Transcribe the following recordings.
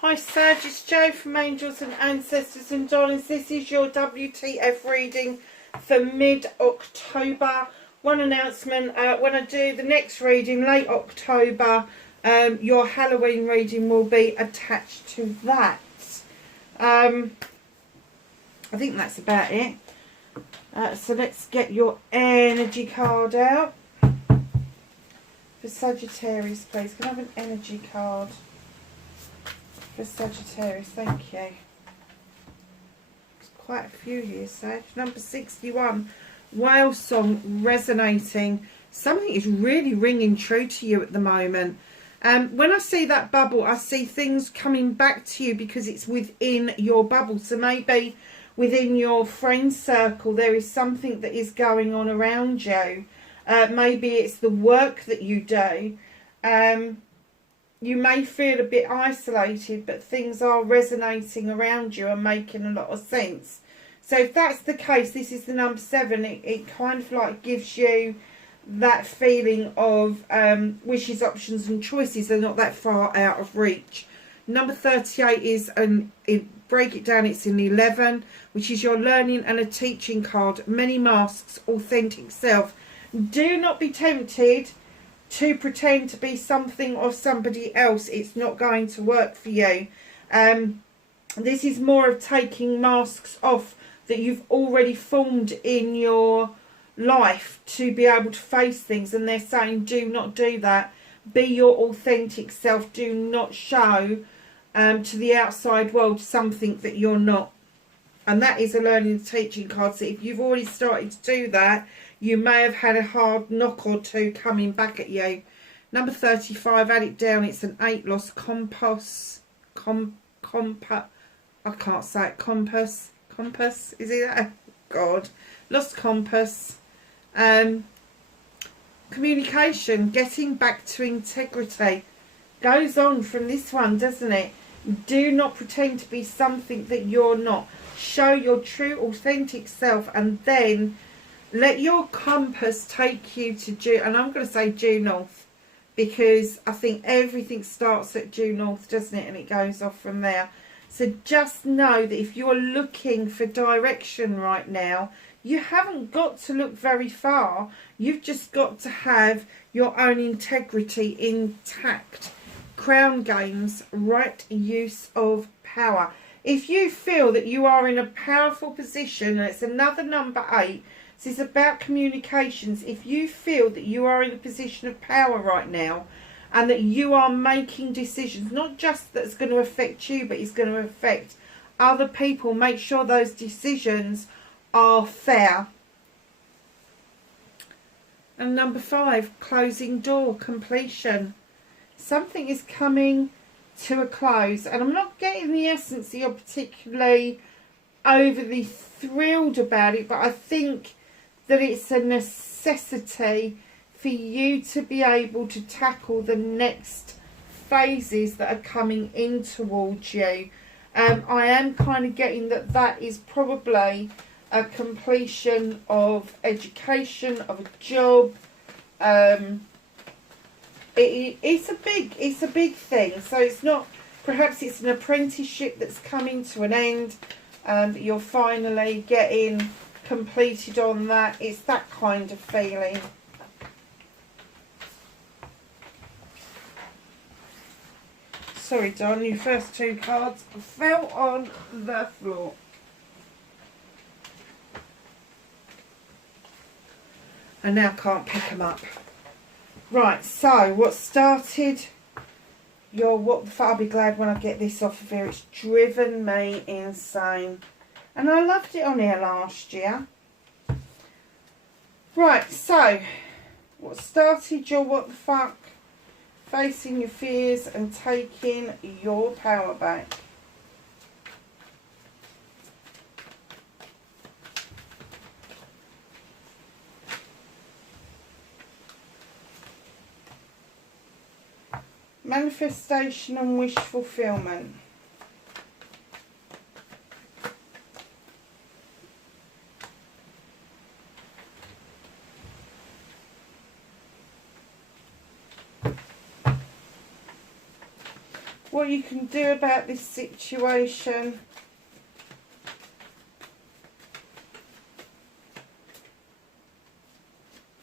Hi Sag, it's Jo from Angels and Ancestors and Darlings. This is your WTF reading for mid-October. One announcement, when I do the next reading, late October, your Halloween reading will be attached to that. I think that's about it. So let's get your energy card out. For Sagittarius, please. Can I have an energy card? For Sagittarius, thank you. There's quite a few here, Sag. Number 61, whale song resonating. Something is really ringing true to you at the moment. When I see that bubble, I see things coming back to you because it's within your bubble. So maybe within your friend circle, there is something that is going on around you. Maybe it's the work that you do. You may feel a bit isolated, but things are resonating around you and making a lot of sense. So if that's the case, this is the number 7. It kind of like gives you that feeling of wishes, options and choices. They're not that far out of reach. Number 38 is, break it down, it's in 11, which is your learning and a teaching card. Many masks, authentic self. Do not be tempted to pretend to be something or somebody else. It's not going to work for you. This is more of taking masks off that you've already formed in your life to be able to face things, and they're saying do not do that. Be your authentic self. Do not show to the outside world something that you're not. And that is a learning and teaching card. So if you've already started to do that, you may have had a hard knock or two coming back at you. Number 35, add it down. It's an 8, lost compass. I can't say it. Compass. Is it that? God. Lost compass. Communication. Getting back to integrity. Goes on from this one, doesn't it? Do not pretend to be something that you're not. Show your true, authentic self, and then let your compass take you to due, and I'm going to say due north, because I think everything starts at due north, doesn't it? And it goes off from there. So just know that if you're looking for direction right now, you haven't got to look very far. You've just got to have your own integrity intact. Crown games, right use of power. If you feel that you are in a powerful position, and it's another number 8, this is about communications. If you feel that you are in a position of power right now and that you are making decisions, not just that's going to affect you, but it's going to affect other people, make sure those decisions are fair. And number 5, closing door, completion. Something is coming to a close, and I'm not getting the essence that you're particularly overly thrilled about it, but I think that it's a necessity for you to be able to tackle the next phases that are coming in towards you. I am kind of getting that is probably a completion of education, of a job. It's a big thing. So it's not, perhaps it's an apprenticeship that's coming to an end, and you're finally getting completed on that. It's that kind of feeling. Sorry, Don, your first 2 cards fell on the floor. And now can't pick them up. Right, so what started your what the fuck, I'll be glad when I get this off of here. It's driven me insane. And I loved it on here last year. Right, so what started your what the fuck? Facing your fears and taking your power back. Manifestation and wish fulfillment. what you can do about this situation.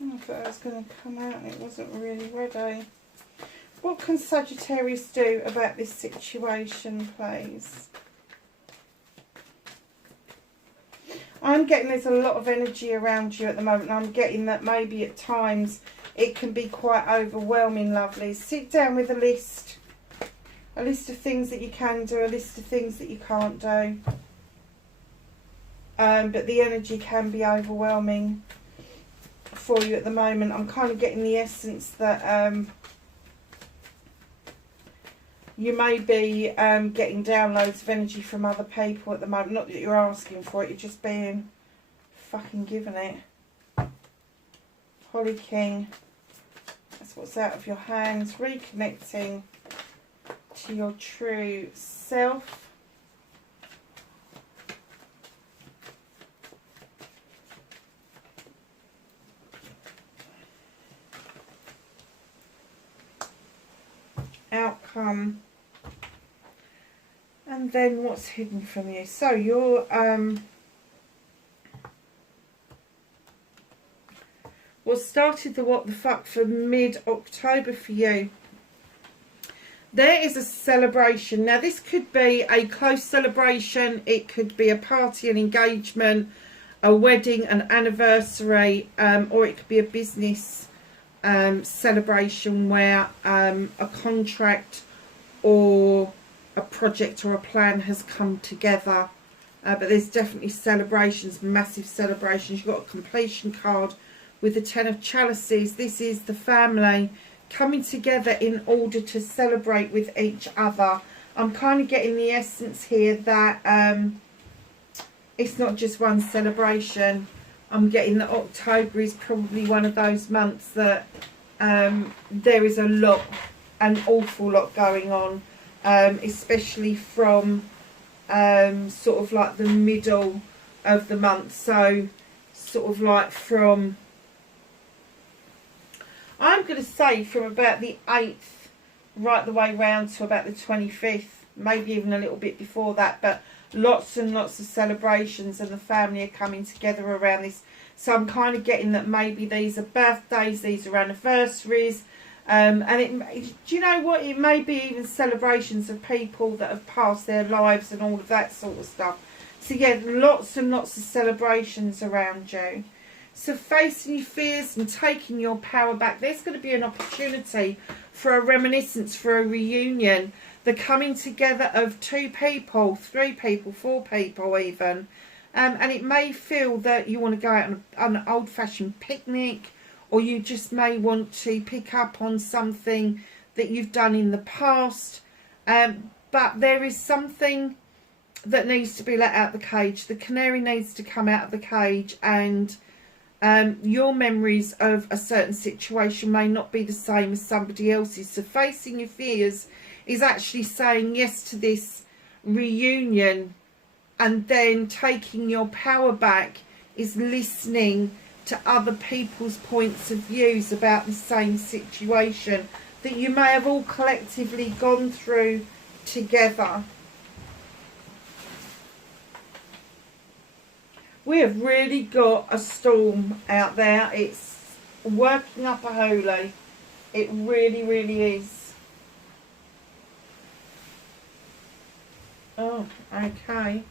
I thought that was going to come out and it wasn't really ready. What can Sagittarius do about this situation, please? I'm getting there's a lot of energy around you at the moment. I'm getting that maybe at times it can be quite overwhelming, lovely. Sit down with a list of things that you can do, a list of things that you can't do. But the energy can be overwhelming for you at the moment. I'm kind of getting the essence that you may be getting downloads of energy from other people at the moment. Not that you're asking for it, you're just being fucking given it. Holly King. That's what's out of your hands. Reconnecting to your true self. Outcome. And then what's hidden from you? So you're what started the what the fuck for mid-October for you. There is a celebration. Now this could be a close celebration, it could be a party, an engagement, a wedding, an anniversary, or it could be a business celebration where a contract or a project or a plan has come together. But there's definitely celebrations, massive celebrations. You've got a completion card with the 10 of chalices. This is the family coming together in order to celebrate with each other. I'm kind of getting the essence here that it's not just one celebration. I'm getting that October is probably one of those months that there is a lot, an awful lot going on, especially from sort of like the middle of the month. So sort of like from, I'm going to say from about the 8th right the way round to about the 25th, maybe even a little bit before that, but lots and lots of celebrations and the family are coming together around this. So I'm kind of getting that maybe these are birthdays, these are anniversaries, and do you know what, it may be even celebrations of people that have passed their lives and all of that sort of stuff. So yeah, lots and lots of celebrations around you. So facing your fears and taking your power back. There's going to be an opportunity for a reminiscence, for a reunion. The coming together of 2 people, 3 people, 4 people even. And it may feel that you want to go out on an old-fashioned picnic, or you just may want to pick up on something that you've done in the past. But there is something that needs to be let out of the cage. The canary needs to come out of the cage, and your memories of a certain situation may not be the same as somebody else's. So facing your fears is actually saying yes to this reunion, and then taking your power back is listening to other people's points of views about the same situation that you may have all collectively gone through together. We have really got a storm out there. It's working up a holy. It really, really is. Oh, okay.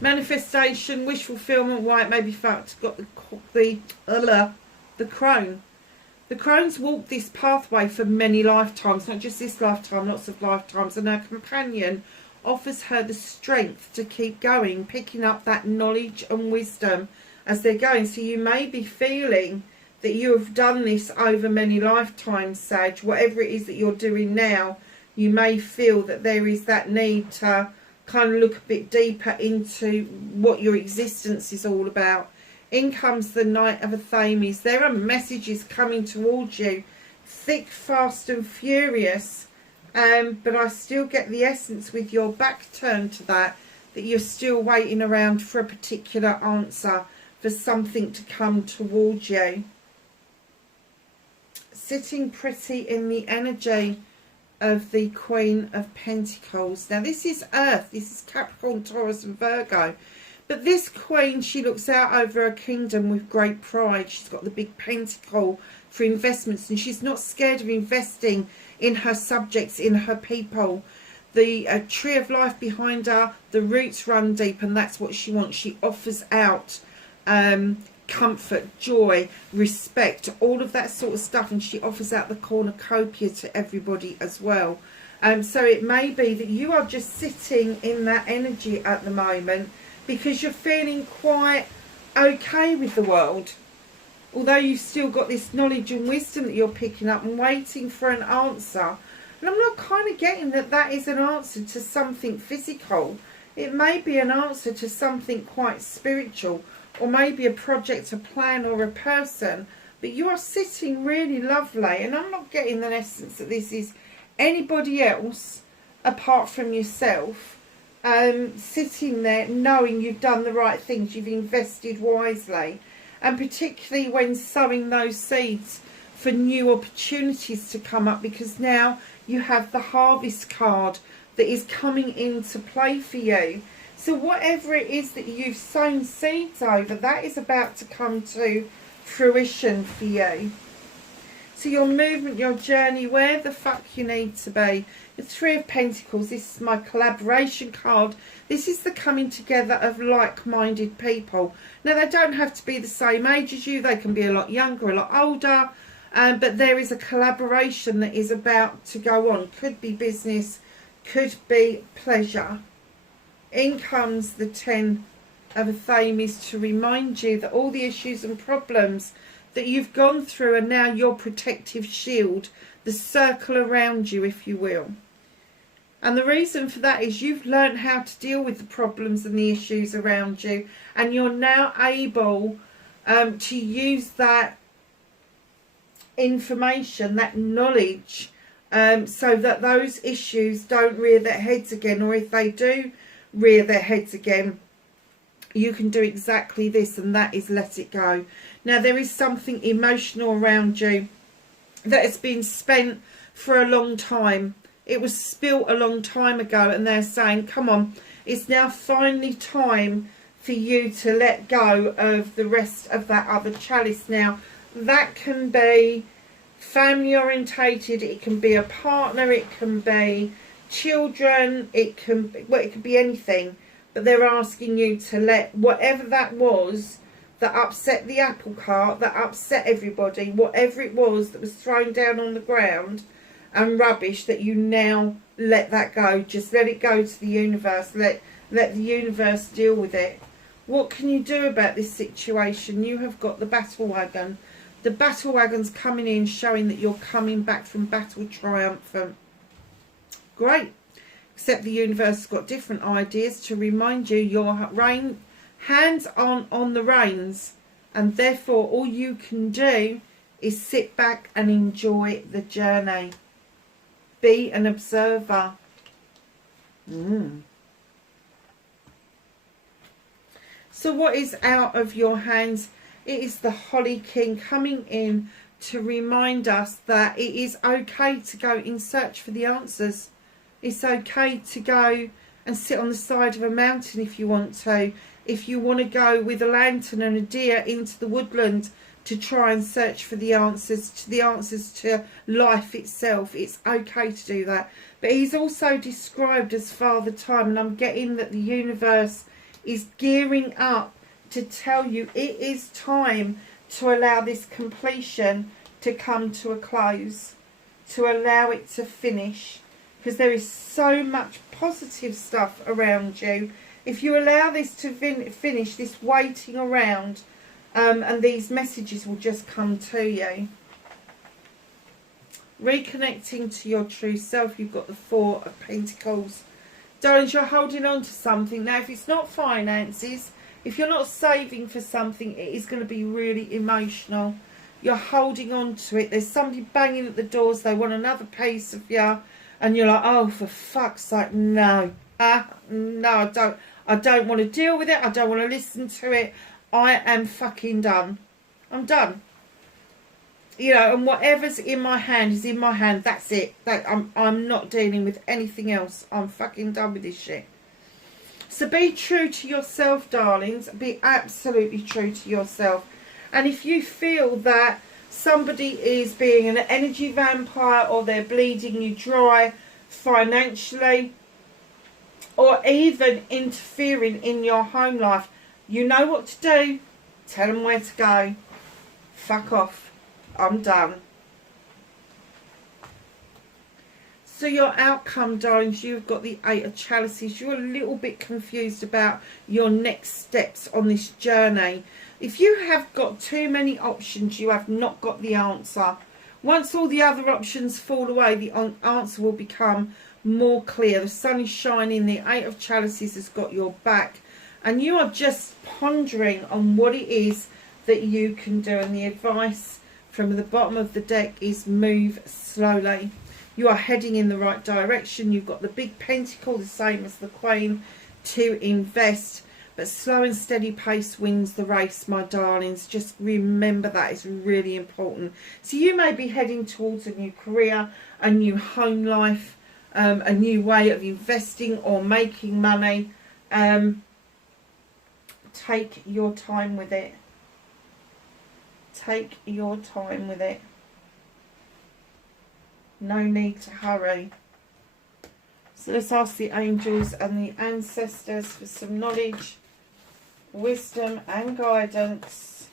Manifestation, wish fulfillment, why it may be fucked. Got the crone. The crone's walked this pathway for many lifetimes, not just this lifetime, lots of lifetimes, and her companion offers her the strength to keep going, picking up that knowledge and wisdom as they're going. So you may be feeling that you have done this over many lifetimes, Sag. Whatever it is that you're doing now, you may feel that there is that need to kind of look a bit deeper into what your existence is all about. In comes the Knight of Athames. There are messages coming towards you, thick, fast and furious. But I still get the essence with your back turned to that you're still waiting around for a particular answer, for something to come towards you. sitting pretty in the energy of the Queen of Pentacles. Now this is Earth, this is Capricorn, Taurus and Virgo. But this Queen, she looks out over her kingdom with great pride. She's got the big pentacle for investments, and she's not scared of investing in her subjects, in her people. The tree of life behind her, the roots run deep, and that's what she wants. She offers out comfort, joy, respect, all of that sort of stuff, and she offers out the cornucopia to everybody as well. So it may be that you are just sitting in that energy at the moment because you're feeling quite okay with the world, although you've still got this knowledge and wisdom that you're picking up and waiting for an answer. And I'm not kind of getting that that is an answer to something physical. It may be an answer to something quite spiritual, or maybe a project, a plan, or a person. But you are sitting really lovely, and I'm not getting the essence that this is anybody else apart from yourself, sitting there knowing you've done the right things, you've invested wisely, and particularly when sowing those seeds for new opportunities to come up, because now you have the harvest card that is coming into play for you. So whatever it is that you've sown seeds over, that is about to come to fruition for you. So your movement, your journey, where the fuck you need to be. The Three of Pentacles, this is my collaboration card. This is the coming together of like-minded people. Now, they don't have to be the same age as you. They can be a lot younger, a lot older. But there is a collaboration that is about to go on. Could be business, could be pleasure. In comes the 10 of a Thames to remind you that all the issues and problems that you've gone through are now your protective shield, the circle around you, if you will. And the reason for that is you've learned how to deal with the problems and the issues around you, and you're now able to use that information, that knowledge, so that those issues don't rear their heads again, or if they do rear their heads again, you can do exactly this, and that is let it go. Now, there is something emotional around you that has been spent for a long time. It was spilt a long time ago, and they're saying, come on, it's now finally time for you to let go of the rest of that other chalice. Now, that can be family orientated, it can be a partner, it can be children, it can be anything. But they're asking you to let whatever that was that upset the apple cart, that upset everybody, whatever it was that was thrown down on the ground and rubbish, that you now let that go. Just let it go to the universe. Let the universe deal with it. What can you do about this situation? You have got the battle wagon. The battle wagon's coming in, showing that you're coming back from battle triumphant. Great. Except the universe has got different ideas to remind you your hands on the reins, and therefore all you can do is sit back and enjoy the journey. Be an observer. So what is out of your hands? It is the Holly King coming in to remind us that it is okay to go in search for the answers. It's okay to go and sit on the side of a mountain if you want to. If you want to go with a lantern and a deer into the woodland to try and search for the answers to life itself, it's okay to do that. But he's also described as Father Time, and I'm getting that the universe is gearing up to tell you it is time to allow this completion to come to a close, to allow it to finish. Because there is so much positive stuff around you. If you allow this to finish, this waiting around, and these messages will just come to you. Reconnecting to your true self, you've got the Four of Pentacles. Darlings, you're holding on to something. Now, if it's not finances, if you're not saving for something, it is going to be really emotional. You're holding on to it. There's somebody banging at the doors. They want another piece of you. And you're like, oh, for fuck's sake, no. No, I don't want to deal with it. I don't want to listen to it. I am fucking done. I'm done. you know, and whatever's in my hand is in my hand. That's it. I'm not dealing with anything else. I'm fucking done with this shit. So be true to yourself, darlings. Be absolutely true to yourself. And if you feel that somebody is being an energy vampire, or they're bleeding you dry financially, or even interfering in your home life, you know what to do. Tell them where to go. Fuck off. I'm done. So your outcome, darlings, you've got the 8 of Chalices. You're a little bit confused about your next steps on this journey. If you have got too many options, you have not got the answer. Once all the other options fall away, the answer will become more clear. The sun is shining. The 8 of Chalices has got your back. And you are just pondering on what it is that you can do. And the advice from the bottom of the deck is move slowly. You are heading in the right direction. You've got the big pentacle, the same as the Queen, to invest. But slow and steady pace wins the race, my darlings. Just remember that. It's really important. So you may be heading towards a new career, a new home life, a new way of investing or making money. Take your time with it. Take your time with it. No need to hurry. So let's ask the angels and the ancestors for some knowledge, wisdom and guidance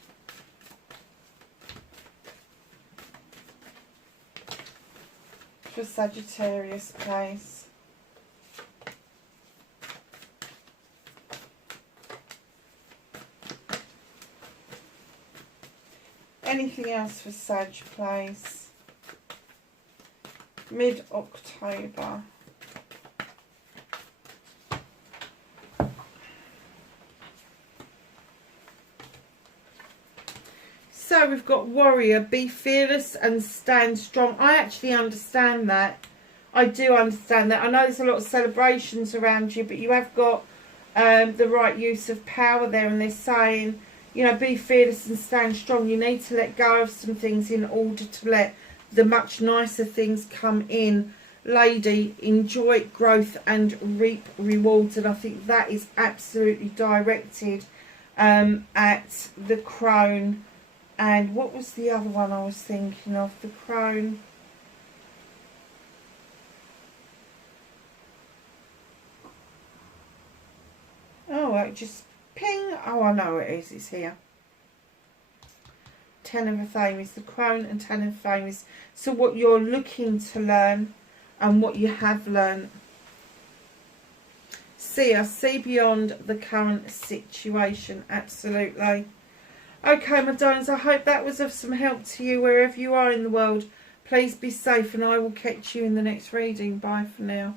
for Sagittarius, please. Anything else for Sag, please? Mid-October. So we've got warrior, be fearless and stand strong. I actually understand that. I do understand that. I know there's a lot of celebrations around you, but you have got the right use of power there, and they're saying, you know, be fearless and stand strong. You need to let go of some things in order to let the much nicer things come in. Lady, enjoy growth and reap rewards. And I think that is absolutely directed at the crone. And what was the other one I was thinking of? The crone. Oh, it just ping. Oh, I know it is. It's here. 10 of Fame is the crone and 10 of Fame is so what you're looking to learn and what you have learned. See beyond the current situation. Absolutely. Okay, my darlings, I hope that was of some help to you wherever you are in the world. Please be safe, and I will catch you in the next reading. Bye for now.